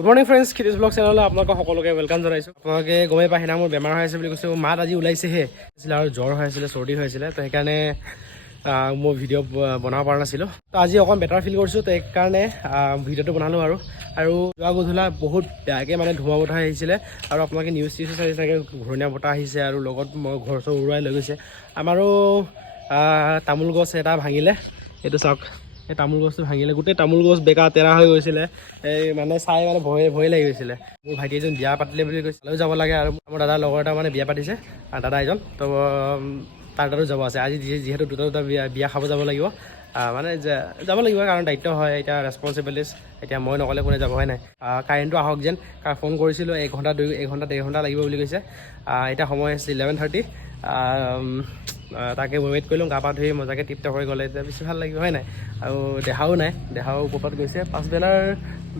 Good morning friends, খিতিজ blog চেনেললৈ আপোনালোকক সকলোকে welcome জনাইছোঁ। আপোনালোকে গমেই পায় সেইদিনা মোৰ বেমাৰ হৈ আছে বুলি কৈছোঁ। মাত আজি ওলাইছেহে আছিলে আৰু জ্বৰ হৈ আছিলে, চৰ্দি হৈ আছিলে। তো সেইকাৰণে মই ভিডিঅ' বনাব পৰা নাছিলোঁ। তো আজি অকণ বেটাৰ ফিল কৰিছোঁ, তো সেইকাৰণে ভিডিঅ'টো বনালোঁ। আৰু যোৱা গধূলা বহুত বেয়াকৈ মানে ধুমা বতাহ আহিছিলে আৰু আপোনালোকে নিউজ চাই চাগে ঘূৰণীয়া বতাহ আহিছে আৰু লগত মই ঘৰ চৰ উৰুৱাই লৈ গৈছে। আমাৰো তামোল গছ এটা ভাঙিলে, এইটো চাওক। এই তামোল গছটো ভাঙিলে, গোটেই তামোল গছ বেকা তেৰা হৈ গৈছিলে। এই মানে চাই মানে ভয়ে লাগি গৈছিলে। মোৰ ভাইটি এজন বিয়া পাতিলে বুলি কৈছে, তালৈও যাব লাগে। আৰু মোৰ দাদাৰ লগৰ এটা মানে বিয়া পাতিছে, দাদা এজন, তো তাৰ তাতো যাব আছে। আজি যিহেতু দুটা বিয়া খাব যাব লাগিব, মানে যাব লাগিব কাৰণ দায়িত্ব হয়, এতিয়া ৰেচপনচিবিলিটিছ। এতিয়া মই নক'লে কোনে যাব, হয় নাই। কাৰেণ্টটো আহক যেন, ফোন কৰিছিলোঁ, 1 ঘণ্টা 1.5 ঘণ্টা লাগিব বুলি কৈছে। এতিয়া সময় আছে 11:30। তাকে ৱেইট কৰিলোঁ, গা পা ধুই মজাকৈ টিপটপ হৈ গ'লে এতিয়া বেছি ভাল লাগিব, হয় নাই। আৰু দেহাও নাই, দেহাও ক'ৰবাত গৈছে। পাছবেলাৰ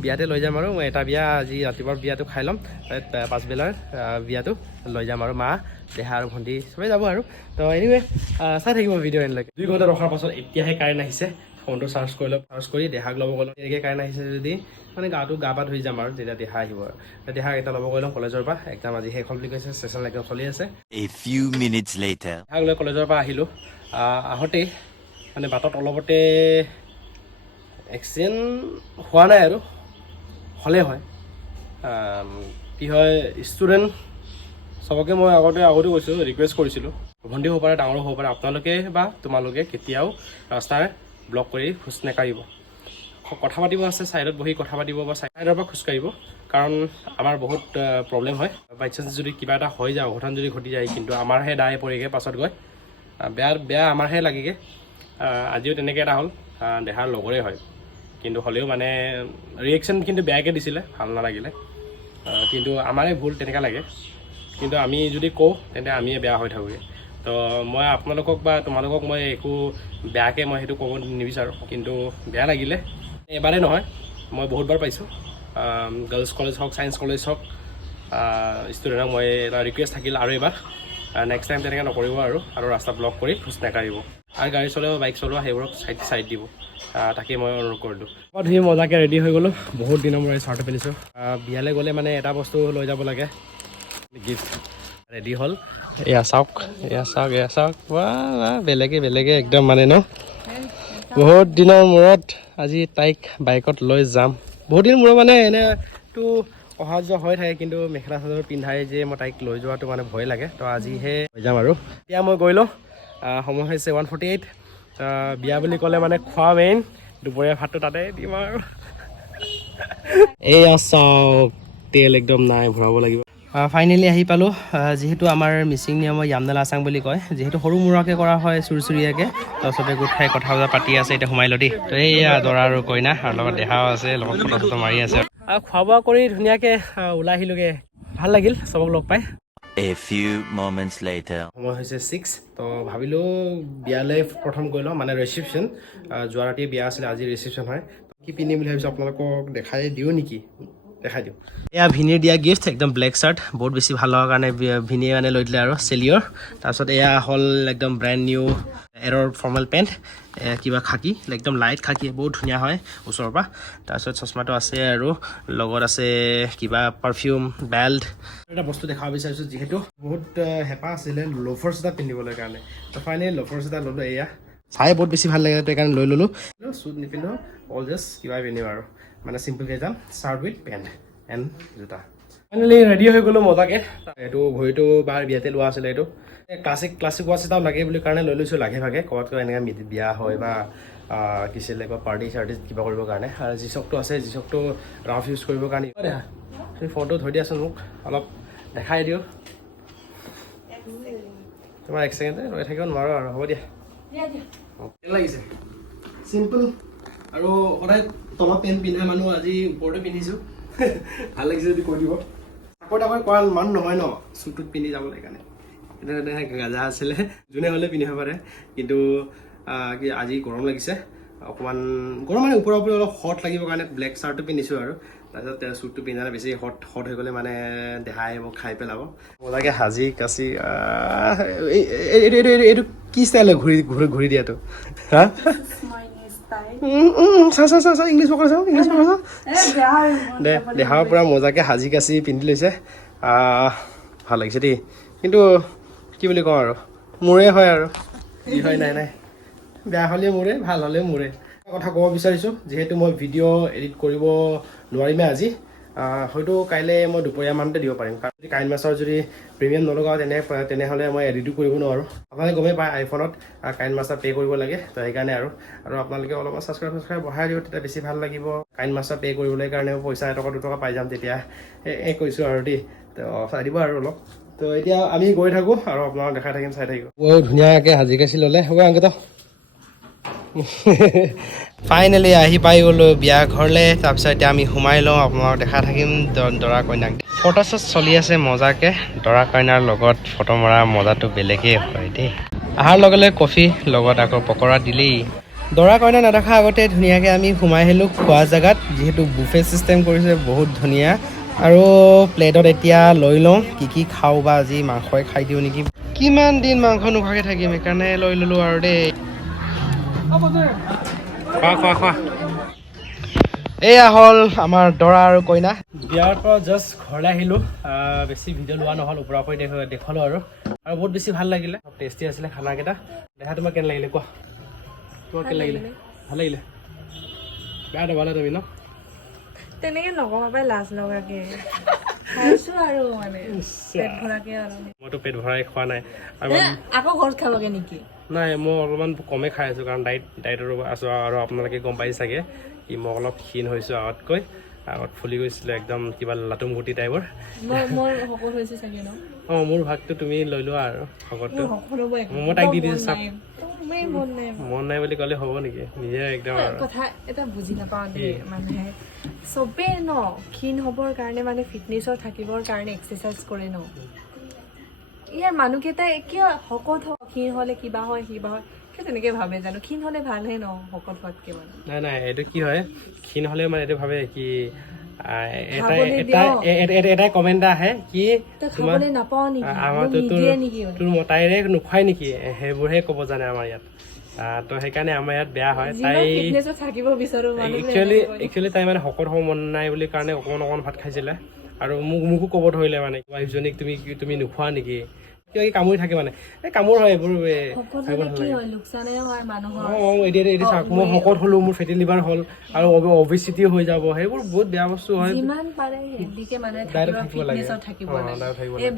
বিয়াতে লৈ যাম আৰু মই এটা বিয়া আজি ৰাতিপুৱাৰ বিয়াটো খাই ল'ম, পাছবেলাৰ বিয়াটো লৈ যাম আৰু মা, দেহা আৰু ভণ্টি চবেই যাব আৰু। তো এনিৱে চাই থাকিব ভিডিঅ' এনেলৈকে। 2 ঘণ্টা ৰখাৰ পাছত এতিয়াহে কাৰেণ্ট আহিছে। ফোনটো চাৰ্জ কৰি লওক, চাৰ্জ কৰি দেহাক ল'ব গ'লোঁ। এনেকৈ কাৰেণ্ট আহিছে যদি মানে গা পা ধুই যাম আৰু তেতিয়া দেহা আহিব আৰু দেহাক এটা ল'ব গৈ লওঁ কলেজৰ পৰা। একজাম আজি শেষ হ'ল বুলি কৈছে, ছেশ্যন একদম চলি আছে। A few minutes later. দেহাক লৈ কলেজৰ পৰা আহিলোঁ। আহোঁতেই মানে বাটত অলপতে এক্সিডেণ্ট হোৱা নাই আৰু হ'লেই হয়। কি হয়, ষ্টুডেণ্ট চবকে মই আগতে কৈছোঁ, ৰিকুৱেষ্ট কৰিছিলোঁ, ভণ্টি হ'ব পাৰে, ডাঙৰো হ'ব পাৰে, আপোনালোকে বা তোমালোকে কেতিয়াও ৰাস্তাৰে ব্লক কৰি খোজ নাকাঢ়িব। কথা পাতিব আছে, ছাইডত বহি কথা পাতিব বা ছাইডৰ পৰা খোজকাঢ়িব, কাৰণ আমাৰ বহুত প্ৰব্লেম হয়। বাই চান্স যদি কিবা এটা হৈ যায়, অঘটন যদি ঘটি যায়, কিন্তু আমাৰহে দায় পৰিগে পাছত গৈ, বেয়া আমাৰহে লাগেগৈ। আজিও তেনেকৈ এটা হ'ল, দেহাৰ লগৰে হয়, কিন্তু হ'লেও মানে ৰিয়েকশ্যন কিন্তু বেয়াকৈ দিছিলে, ভাল নালাগিলে। কিন্তু আমাৰে ভুল তেনেকুৱা লাগে, কিন্তু আমি যদি কওঁ তেন্তে আমিয়ে বেয়া হৈ থাকোঁগৈ। তো মই আপোনালোকক বা তোমালোকক মই একো বেয়াকৈ মই সেইটো ক'ব নিবিচাৰোঁ, কিন্তু বেয়া লাগিলে। এবাৰেই নহয়, মই বহুতবাৰ পাইছোঁ। গাৰ্লছ কলেজ হওক, ছায়েন্স কলেজ হওক, ষ্টুডেণ্টক মই এটা ৰিকুৱেষ্ট থাকিল আৰু এবাৰ নেক্সট টাইম তেনেকৈ নকৰিব আৰু ৰাস্তা ব্লক কৰি খোজ নাকাঢ়িব। আৰু গাড়ী চলোৱা, বাইক চলোৱা সেইবোৰক চাইড দিব, তাকেই মই অনুৰোধ কৰিলোঁ। মই ধুই মজাকৈ ৰেডি হৈ গ'লোঁ। বহুত দিনৰ মূৰত চাৰ্টটো পিন্ধিছোঁ। বিয়ালৈ গ'লে মানে এটা বস্তু লৈ যাব লাগে, গিফ্ট। ৰেডি হ'ল, এয়া চাওক। বেলেগে একদম মানে ন, বহুত দিনৰ মূৰত আজি তাইক বাইকত লৈ যাম। বহুত দিন মূৰত মানে এনেতো অহা যোৱা হৈ থাকে, কিন্তু মেখেলা চাদৰ পিন্ধাই যে মই তাইক লৈ যোৱাটো মানে ভয় লাগে। তো আজিহে লৈ যাম আৰু এতিয়া মই গৈ লওঁ। সময় হৈছে 1:48। বিয়া বুলি ক'লে মানে খোৱা মেইন, দুপৰীয়া ভাতটো তাতে দিম আৰু। এয়া চাওক, তেল একদম নাই, ভৰাব লাগিব। ফাইনেলি আহি পালোঁ। যিহেতু আমাৰ মিচিং নিয়মৰ য়ামনাল আচাং বুলি কয়, যিহেতু সৰু মূৰাকৈ কৰা হয়, চুৰচুৰীয়াকৈ। তো চবে গোট খাই কথা বতৰা পাতি আছে। এতিয়া সোমাই লওঁ দেই। তো এইয়া দৰা আৰু কইনা, আৰু লগত দেহাও আছে, লগত ফটো মাৰি আছে। আৰু খোৱা বোৱা কৰি ধুনীয়াকৈ ওলাই আহিলোঁগৈ। ভাল লাগিল চবক লগ পাই। A few moments later. সময় হৈছে 6। তো ভাবিলোঁ বিয়ালৈ প্ৰথম গৈ লওঁ, মানে ৰিচিপশ্যন। যোৱা ৰাতি বিয়া আছিলে, আজি ৰিচিপশ্যন হয়। কি পিন্ধিম বুলি ভাবিছোঁ, আপোনালোকক দেখাই দিওঁ নেকি? দেখাই দিওঁ। এয়া ভিনিৰ দিয়া গিফ্ট, একদম ব্লেক চাৰ্ট, বহুত বেছি ভাল লগাৰ কাৰণে ভিনিয়ে মানে লৈ দিলে আৰু চেলিয়ৰ। তাৰপিছত এয়া হ'ল একদম brand new error formal pant, কিবা খাকী, একদম লাইট খাকী, বহুত ধুনীয়া হয় ওচৰৰ পৰা। তাৰপিছত চশমাটো আছে আৰু লগত আছে কিবা পাৰফিউম, বেল্ট। এটা বস্তু দেখাব বিচাৰিছোঁ, যিহেতু বহুত হেঁপাহ আছিলে লোফাৰ্ছ এটা পিন্ধিবলৈ কাৰণে। তো ফাইনেলি লোফাৰ্ছ এটা ল'লোঁ। এয়া চাই বহুত বেছি ভাল লাগে, তো সেইকাৰণে লৈ ল'লোঁ। শ্বুট নিপিন্ধোঁ, অল জাষ্ট কিবা পিন্ধিম আৰু মানে চিম্পলকৈ যাম, চাৰ্ট উইথ পেণ্ট এণ্ড জোতা। ফাইনেলি ৰেডি হৈ গ'লোঁ মজাকৈ। এইটো ঘড়ীটো বাৰ বিয়াতে লোৱা আছিলে। এইটো ক্লাছিক ৱাচ এটাও লাগে বুলি কাৰণে লৈ লৈছোঁ, লাগে ভাগে ক'ৰবাত এনেকৈ বিয়া হয় বা কিছিলে পাৰ্টি চাৰ্টি কিবা কৰিবৰ কাৰণে। আৰু জিচকটো আছে, জিচকটো ৰাফ ইউজ কৰিবৰ কাৰণে। দেখা তুমি ফোনটো ধৰি দিয়াচোন, মোক অলপ দেখাই দিওঁ। তোমাৰ এক ছেকেণ্ডে ৰৈ থাকিব নোৱাৰোঁ আৰু, হ'ব দিয়া। ভাল লাগিছে, চিম্পল আৰু সদায় তলত পেণ্ট পিন্ধা মানুহ, আজি ওপৰতে পিন্ধিছোঁ। ভাল লাগিছে যদি কৈ দিব। চাকৰি তাকৰি কৰা মানুহ নহয় ন, চুট টুট পিন্ধি যাবলৈ কাৰণে। সেইটো গাজা আছিলে, যোনে হ'লে পিন্ধিব পাৰে। কিন্তু কি আজি গৰম লাগিছে অকণমান, গৰম মানে ওপৰা ওপৰি অলপ হট লাগিব কাৰণে ব্লেক চাৰ্টটো পিন্ধিছোঁ আৰু। তাৰপিছত চুটটো পিন্ধালে বেছি হট হৈ গ'লে মানে দেহাই মোক খাই পেলাব। মজাকৈ সাজি কাচি এইটো কি ষ্টাইল ঘূৰি দিয়াটো? হা, চা ইংলিছ পকৰা চাওঁ দে দেহাও পূৰা মজাকৈ সাজি কাচি পিন্ধি লৈছে ভাল লাগিছে দেই কিন্তু কি বুলি কওঁ আৰু মোৰে হয় আৰু কি হয় নাই বেয়া হ'লে মোৰে ভাল হ'লে মোৰে কথা ক'ব বিচাৰিছোঁ যিহেতু মই ভিডিঅ' এডিট কৰিব নোৱাৰিমে আজি হয়তো কাইলৈ মই দুপৰীয়া মানতে দিব পাৰিম কাৰণ যদি কাইন মাছৰ যদি প্ৰিমিয়াম নলগাওঁ তেনেহ'লে মই এডিটো কৰিব নোৱাৰোঁ আপোনালোকে গমেই পায় আইফোনত কাইন মাছৰ পে' কৰিব লাগে তো সেইকাৰণে আৰু আপোনালোকে অলপমান ছাবস্ক্ৰাইব বঢ়াই দিব তেতিয়া বেছি ভাল লাগিব কাইন মাছৰ পে' কৰিবলৈ কাৰণে পইচা এটকা দুটকা পাই যাম তেতিয়া কৈছোঁ আৰু দেই তো চাই দিব আৰু অলপ তো এতিয়া আমি গৈ থাকোঁ আৰু আপোনালোক দেখাই থাকিম চাই থাকিব বহুত ধুনীয়াকৈ সাজি কাচি ল'লে হ'ব অংকিত ফাইনেলি আহি পাই গ'লোঁ বিয়া ঘৰলৈ তাৰপিছত এতিয়া আমি সোমাই লওঁ আপোনালোক দেখা থাকিম দৰা কইনাক ফটো শ্বুট চলি আছে মজাকৈ দৰা কইনাৰ লগত ফটো মৰা মজাটো বেলেগেই হয় দেই অহাৰ লগে লগে কফি লগত আকৌ পকৰা দিলেই দৰা কইনা নেদেখা আগতে ধুনীয়াকৈ আমি সোমাই আহিলোঁ খোৱা জেগাত যিহেতু বুফে ছিষ্টেম কৰিছে বহুত ধুনীয়া আৰু প্লেটত এতিয়া লৈ লওঁ কি খাওঁ বা আজি মাংসই খাই দিওঁ নেকি কিমান দিন মাংস নোখোৱাকৈ থাকিম সেইকাৰণে লৈ ল'লোঁ আৰু দেই খোৱা এয়া হ'ল আমাৰ দৰা আৰু কইনা বিয়াৰ পৰা জাষ্ট ঘৰলৈ আহিলোঁ বেছি ভিডিঅ' লোৱা নহ'ল ওপৰা ওপৰি দেখুৱালোঁ আৰু বহুত বেছি ভাল লাগিলে টেষ্টি আছিলে খানাকেইটা দেখা তোমাক কেনে লাগিলে কোৱা তোমাক কেনে লাগিলে ভাল লাগিলে বেয়া নাপালা তুমি ন তেনেকে নকমাবাই লাজ লগাকে খাইছো আৰু মানে পেট ভৰাকে আৰু মইতো পেট ভৰাই খোৱা নাই আৰু আকৌ ঘৰত খাবগে নেকি নাই মই অলপমান কমেই খাই আছোঁ কাৰণ ডাইটৰ আছোঁ আৰু আপোনালোকে গম পাই চাগে কি মই অলপ ক্ষীণ হৈছোঁ আগত ফুলি গৈছিলোঁ একদম কিবা লাটুম গুটি টাইপৰ মোৰ শকত হৈছে চাগে ন মোৰ ভাগটো তুমি লৈ লোৱা আৰু শকতটো মই মই তাইক দি দিছোঁ চাপ মন নাই বুলি ক'লে হ'ব নেকি নিজে একদম কথা এটা বুজি নাপাওঁ দেই মানুহে চবেই ন ক্ষীণ হ'বৰ কাৰণে মানে ফিটনেছৰ থাকিবৰ কাৰণে এক্সাৰচাইজ কৰে ন ইয়াৰ মানুহকেইটাই কিয় শকত হয় ক্ষীণ হ'লে কিবা হয় কিয় তেনেকে ভাবে জানো ক্ষীণ হ'লে ভালহে ন শকত হোৱাতকে মানে নাই এইটো কি হয় ক্ষীণ হ'লে মানে এইটো ভাবে কি এটাই কমেণ্ট আহে কি খাবলৈ নাপাওঁ নেকি আমাৰতো তোৰ মতাইৰে নোখোৱাই নেকি সেইবোৰহে ক'ব জানে আমাৰ ইয়াত তো সেইকাৰণে আমাৰ ইয়াত বেয়া হয় তাই থাকিব বিচাৰো একচুৱেলি তাই মানে শকত হ'ব মন নাই বুলি কাৰণে অকণমান ভাত খাইছিলে আৰু মোকো ক'ব ধৰিলে মানে ৱাইফজনীক তুমি নোখোৱা নেকি কিবা কামুৰি থাকে মানে কামোৰ হয় এইবোৰ এতিয়া চাওক মই শকত হ'লো মোৰ ফেটি লিভাৰ হ'ল আৰু অবেচিটি হৈ যাব সেইবোৰ বহুত বেয়া বস্তু হয়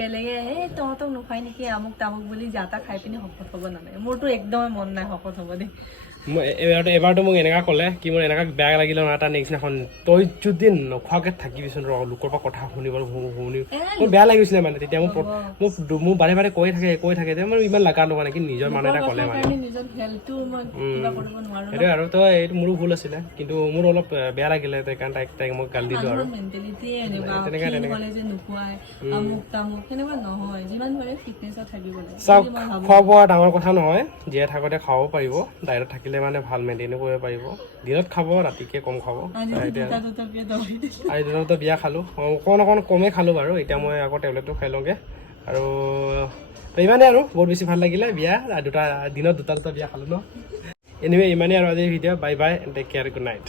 বেলেগে তহঁতক নোখোৱাই নেকি আমুক তামুক বুলি যা তা খাই পিনি শকত হ'ব নালাগে মোৰতো একদমেই মন নাই শকত হ'ব দেই এবাৰতো মোক এনেকুৱা ক'লে কি মোৰ এনেকুৱা বেয়া লাগিলে নহয় তাৰ নেক্সট দিনাখন তই যদি নোখোৱাকৈ থাকিবিচোন লোকৰ পৰা কথা শুনি মোৰ বেয়া লাগিছিলে মানে তেতিয়া মোক বাৰে বাৰে কৈ থাকে মোৰ ইমান লগা নহয় কি নিজৰ মানুহ এটা ক'লে মানে সেইটোৱে আৰু তো এইটো মোৰো ভুল আছিলে কিন্তু মোৰ অলপ বেয়া লাগিলে সেইকাৰণে তাইক মই গালি দিলোঁ আৰু চাওক খোৱা বোৱা ডাঙৰ কথা নহয় জীয়াই থাকোঁতে খাব পাৰিব ডাইৰেক্ট থাকিলে মানে ভাল মেইনটেইনো কৰিব পাৰিব দিনত খাব ৰাতিকে কম খাব আজি দিনতো বিয়া খালোঁ অকণ কমেই খালোঁ বাৰু এতিয়া মই আকৌ টেবলেটটো খাই লওঁগৈ আৰু ইমানেই আৰু বহুত বেছি ভাল লাগিলে বিয়া দিনত দুটা বিয়া খালোঁ ন এনিৱে ইমানেই আৰু আজিৰ video' bye bye take care good night